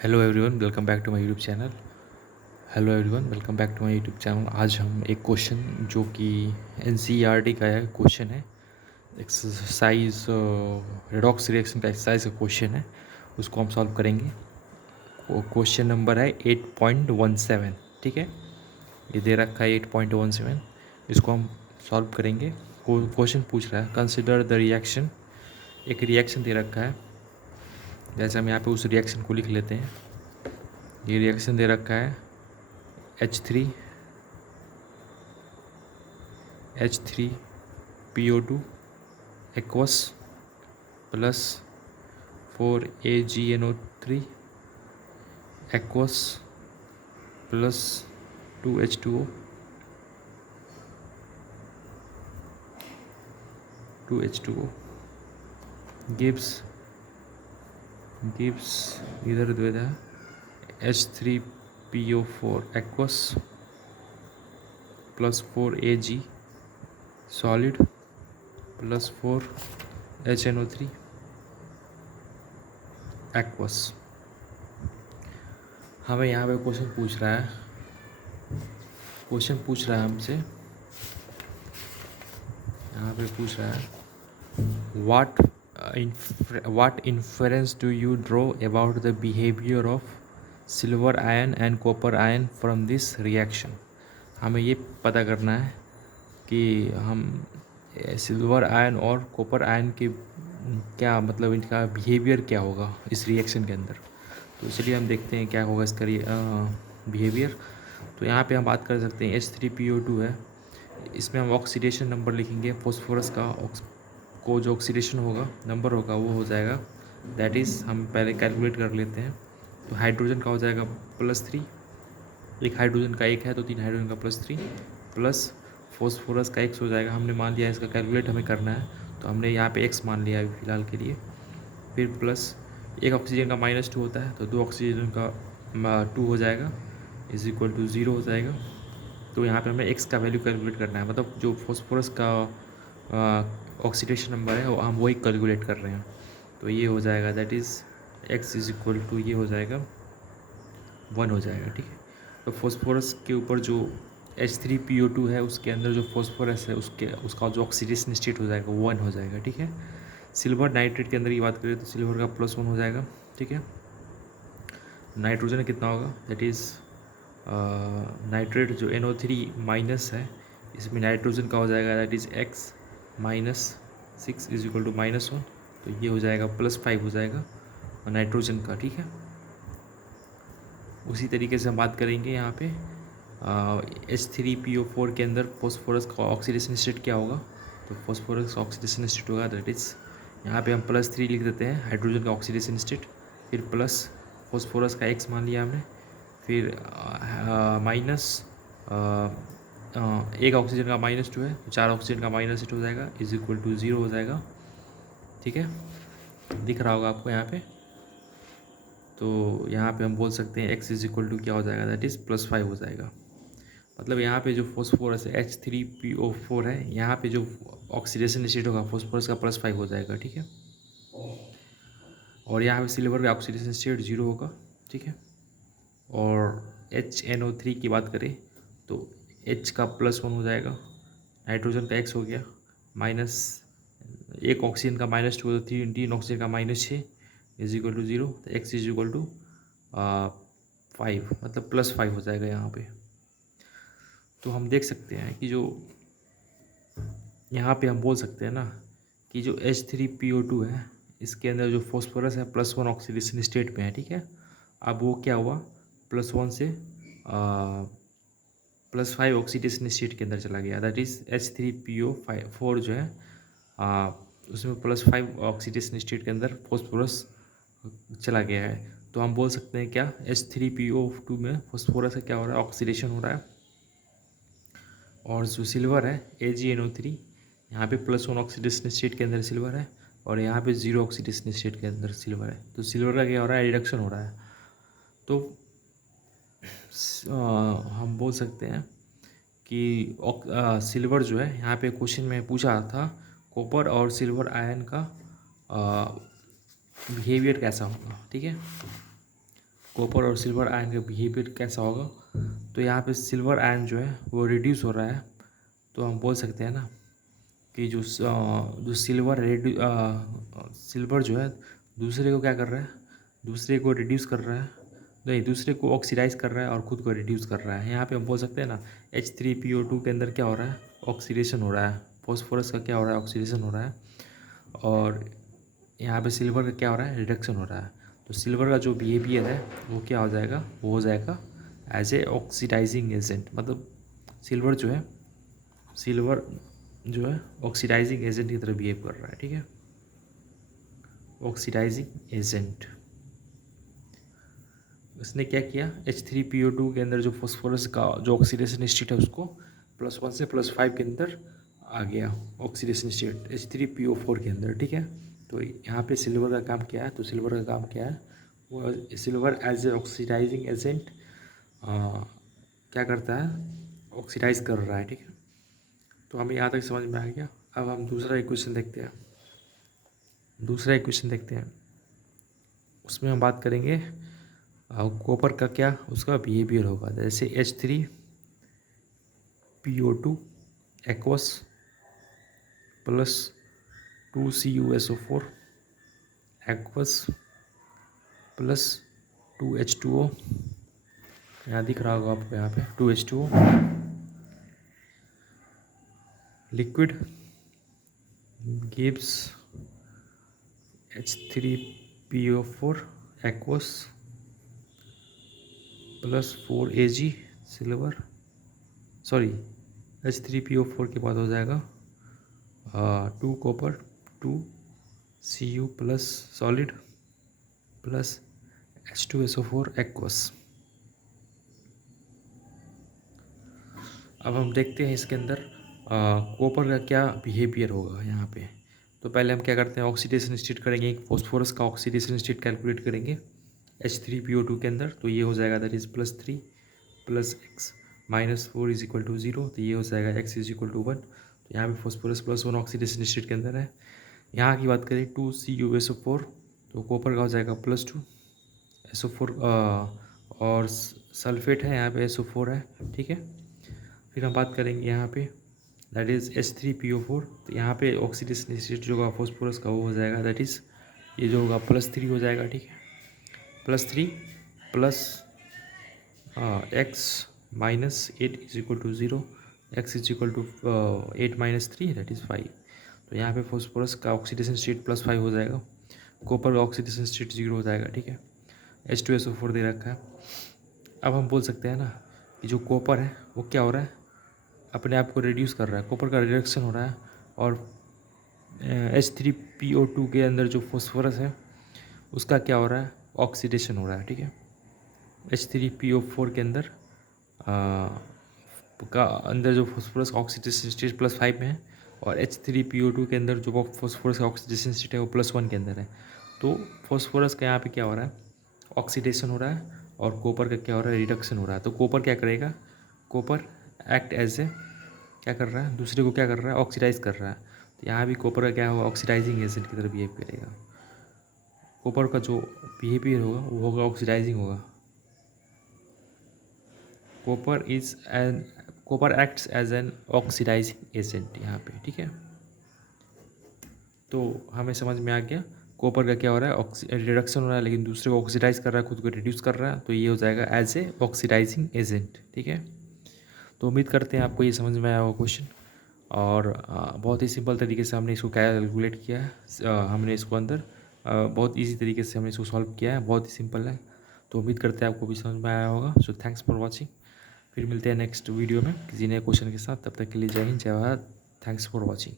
Hello everyone, welcome back to my YouTube channel. आज हम एक क्वेश्चन जो कि एनसीईआरटी का है क्वेश्चन है। एक्सरसाइज रेडॉक्स रिएक्शन का एक्सरसाइज का क्वेश्चन है, उसको हम सॉल्व करेंगे। क्वेश्चन नंबर है 8.17। ठीक है, ये दे रखा है 8.17। इसको हम सॉल्व करेंगे। क्वेश्चन पूछ रहा है कंसिडर द रिएक्शन। एक रिएक्शन दे रखा है, जैसे हम यहाँ पे उस रिएक्शन को लिख लेते हैं। ये रिएक्शन दे रखा है H3PO2 aqueous plus 4AgNO3 aqueous plus 2H2O gives इधर दे रहा है H3PO4 aqueous plus 4Ag solid plus 4HNO3 aqueous. हमें यहाँ पे क्वेश्चन पूछ रहा है हमसे, यहाँ पे पूछ रहा है what inference do you draw about the behavior of silver ion and copper ion from this reaction। हमें ये पता करना है कि हम सिल्वर आयन और कॉपर आयन के क्या मतलब इनका बिहेवियर क्या होगा इस रिएक्शन के अंदर। तो इसलिए हम देखते हैं क्या होगा इसका बिहेवियर। तो यहाँ पे हम बात कर सकते हैं H3PO2 है, इसमें हम ऑक्सीडेशन नंबर लिखेंगे। फॉस्फोरस का को जो ऑक्सीडेशन होगा नंबर होगा वो हो जाएगा, दैट इज़ हम पहले कैलकुलेट कर लेते हैं। तो हाइड्रोजन का हो जाएगा +3, एक हाइड्रोजन का 1 है तो 3 हाइड्रोजन का +3 प्लस फॉस्फोरस का x हो जाएगा। हमने मान लिया इसका कैलकुलेट हमें करना है, तो हमने यहाँ पे x मान लिया अभी फ़िलहाल के लिए। फिर प्लस एक ऑक्सीजन का -2 होता है तो 2 ऑक्सीजन का 2 हो जाएगा इज इक्वल टू 0 हो जाएगा। तो यहाँ पे हमें x का वैल्यू कैलकुलेट करना है, मतलब जो फॉस्फोरस का ऑक्सीडेशन नंबर है वो हम वही कैलकुलेट कर रहे हैं। तो ये हो जाएगा that is x is equal to ये हो जाएगा 1 हो जाएगा। ठीक है, तो फॉस्फोरस के ऊपर जो H3PO2 है उसके अंदर जो फॉस्फोरस है उसका जो ऑक्सीडेशन स्टेट हो जाएगा वो 1 हो जाएगा। ठीक है, सिल्वर नाइट्रेट के अंदर की बात करें तो सिल्वर का +1 हो जाएगा। ठीक है, नाइट्रोजन कितना होगा, दैट इज़ नाइट्रेट जो NO3 माइनस है, इसमें नाइट्रोजन का हो जाएगा that is x -6 is equal to -1। तो ये हो जाएगा +5 हो जाएगा नाइट्रोजन का। ठीक है, उसी तरीके से हम बात करेंगे यहाँ पे H3PO4 के अंदर फॉस्फोरस का ऑक्सीडेशन स्टेट क्या होगा। तो फॉस्फोरस का ऑक्सीडेशन स्टेट होगा दैट इज़, यहाँ पे हम +3 लिख देते हैं हाइड्रोजन का ऑक्सीडेशन स्टेट, फिर प्लस फॉस्फोरस का x मान लिया हमने, फिर माइनस एक ऑक्सीजन का -2 है तो 4 ऑक्सीजन का -8 हो जाएगा इज इक्वल टू 0 हो जाएगा। ठीक है, दिख रहा होगा आपको यहाँ पे। तो यहाँ पे हम बोल सकते हैं x इज इक्वल टू क्या हो जाएगा, दैट इज़ +5 हो जाएगा। मतलब यहाँ पे जो फॉस्फोरस है H3PO4 है, यहाँ पे जो ऑक्सीडेशन स्टेट होगा फॉस्फोरस का +5 हो जाएगा। ठीक है, और यहाँ पे सिल्वर का ऑक्सीडेशन स्टेट 0 होगा। ठीक है, और HNO3 की बात करें तो H का +1 हो जाएगा, नाइट्रोजन का x हो गया, माइनस एक ऑक्सीजन का -2 तो 3 ऑक्सीजन का -6 इज इक्वल टू 0। तो x इज इक्वल टू 5, मतलब +5 हो जाएगा यहाँ पे। तो हम देख सकते हैं कि जो यहाँ पे हम बोल सकते हैं ना कि जो H3PO2 है इसके अंदर जो फॉस्फोरस है +1 ऑक्सीडेशन स्टेट में है। ठीक है, अब वो क्या हुआ +1 से +5 ऑक्सीडेशन स्टेट के अंदर चला गया, दैट इज़ H3PO4 जो है उसमें +5 ऑक्सीडेशन स्टेट के अंदर फॉस्फोरस चला गया है। तो हम बोल सकते हैं क्या H3PO2 में फॉस्फोरस का क्या हो रहा है, ऑक्सीडेशन हो रहा है। और जो सिल्वर है AgNO3, यहाँ पे +1 ऑक्सीडेशन स्टेट के अंदर सिल्वर है और यहाँ पे 0 ऑक्सीडेशन स्टेट के अंदर सिल्वर है। तो सिल्वर का क्या हो रहा है, रिडक्शन हो रहा है। तो हम बोल सकते हैं कि सिल्वर जो है यहाँ पे क्वेश्चन में पूछा था कॉपर और सिल्वर आयन का बिहेवियर कैसा होगा। ठीक है, कॉपर और सिल्वर आयन का बिहेवियर कैसा होगा। तो यहाँ पे सिल्वर आयन जो है वो रिड्यूस हो रहा है, तो हम बोल सकते हैं ना कि जो सिल्वर जो है दूसरे को क्या कर रहा है, दूसरे को रिड्यूस कर रहा है, नहीं दूसरे को ऑक्सीडाइज कर रहा है और ख़ुद को रिड्यूस कर रहा है। यहाँ पे हम बोल सकते हैं ना H3PO2 के अंदर क्या हो रहा है, ऑक्सीडेशन हो रहा है। फॉस्फोरस का क्या हो रहा है, ऑक्सीडेशन हो रहा है। और यहाँ पे सिल्वर का क्या हो रहा है, रिडक्शन हो रहा है। तो सिल्वर का जो बिहेवियर है वो क्या हो जाएगा, वो हो जाएगा एज ए ऑक्सीडाइजिंग एजेंट। मतलब सिल्वर जो है ऑक्सीडाइजिंग एजेंट की तरह बिहेव कर रहा है, ठीक है, ऑक्सीडाइजिंग एजेंट। उसने क्या किया, H3PO2 के अंदर जो फॉस्फोरस का जो ऑक्सीडेशन स्टेट है उसको +1 से +5 के अंदर आ गया ऑक्सीडेशन स्टेट H3PO4 के अंदर, ठीक है। तो यहाँ पे सिल्वर का काम क्या है, तो सिल्वर का काम क्या है, वो silver as a oxidizing agent क्या करता है, ऑक्सीडाइज कर रहा है, ठीक है। तो हमें यहाँ तक समझ में आ गया। अब हम दूसरा इक्वेशन देखते हैं। उसमें हम बात करेंगे कॉपर का क्या उसका बिहेवियर होगा। जैसे H3PO2 aqueous plus 2CuSO4 aqueous plus 2H2O, यहाँ दिख रहा होगा आपको, यहाँ पे 2H2O liquid gives H3PO4 aqueous plus 4Ag silver, sorry H3PO4 के बाद हो जाएगा 2 copper 2Cu plus solid plus H2SO4 aqueous. अब हम देखते हैं इसके अंदर कॉपर का क्या बिहेवियर होगा यहाँ पे। तो पहले हम क्या करते हैं, ऑक्सीडेशन स्टेट करेंगे, फॉस्फोरस का ऑक्सीडेशन स्टेट कैलकुलेट करेंगे H3PO2 के अंदर। तो ये हो जाएगा दैट इज़ +3 + x -4 = 0। तो ये हो जाएगा x = 1। तो यहाँ पे फॉस्फोरस +1 ऑक्सीडेशन स्टेट के अंदर है। यहाँ की बात करें 2CuSO4, तो कॉपर का हो जाएगा +2 SO4 और सल्फेट है यहाँ पे SO4 है, ठीक है। फिर हम बात करेंगे यहाँ पे दैट इज़ H3PO4। तो यहाँ पे ऑक्सीडेशन स्टेट जो होगा फॉस्फोरस का वो हो जाएगा दैट इज़ ये जो होगा +3 हो जाएगा, ठीक है। +3 plus x -8 = 0, x = 8 - 3 that is 5। तो यहाँ पे फॉस्फोरस का ऑक्सीडेशन स्टेट +5 हो जाएगा, कॉपर का ऑक्सीडेशन स्टेट 0 हो जाएगा, ठीक है। H2SO4 दे रखा है। अब हम बोल सकते हैं ना कि जो कॉपर है वो क्या हो रहा है, अपने आप को रिड्यूस कर रहा है, कॉपर का रिडक्शन हो रहा है। और H3PO2 के अंदर जो फॉस्फोरस है उसका क्या हो रहा है, ऑक्सीडेशन हो रहा है, ठीक है। H3PO4 के अंदर का अंदर जो फॉस्फोरस का ऑक्सीडेशन स्टेट +5 में है, और H3PO2 के अंदर जो फॉस्फोरस का ऑक्सीडेशन स्टेट है वो +1 के अंदर है। तो फॉस्फोरस का यहाँ पे क्या हो रहा है, ऑक्सीडेशन हो रहा है, और कॉपर का क्या हो रहा है, रिडक्शन हो रहा है। तो कॉपर क्या करेगा, कॉपर एक्ट एज ए क्या कर रहा है, दूसरे को क्या कर रहा है, ऑक्सीडाइज कर रहा है। तो यहाँ भी कॉपर का क्या होगा, ऑक्सीडाइजिंग एजेंट की तरह बिहेव करेगा। कॉपर का जो बिहेवियर होगा वो होगा ऑक्सीडाइजिंग होगा। Copper acts as an oxidizing agent यहाँ पे, ठीक है। तो हमें समझ में आ गया कॉपर का क्या हो रहा है, रिडक्शन हो रहा है, लेकिन दूसरे को ऑक्सीडाइज कर रहा है, खुद को रिड्यूस कर रहा है। तो ये हो जाएगा एज ए ऑक्सीडाइजिंग एजेंट, ठीक है। तो उम्मीद करते हैं आपको ये समझ में आया होगा क्वेश्चन। और बहुत ही सिंपल तरीके से हमने इसको कैलकुलेट किया है। हमने इसको अंदर बहुत इजी तरीके से हमने इसको सॉल्व किया है, बहुत ही सिंपल है। तो उम्मीद करते हैं आपको भी समझ में आया होगा। So thanks for watching. फिर मिलते हैं नेक्स्ट वीडियो में किसी नए क्वेश्चन के साथ। तब तक के लिए जय हिंद, जय भारत। Thanks for watching.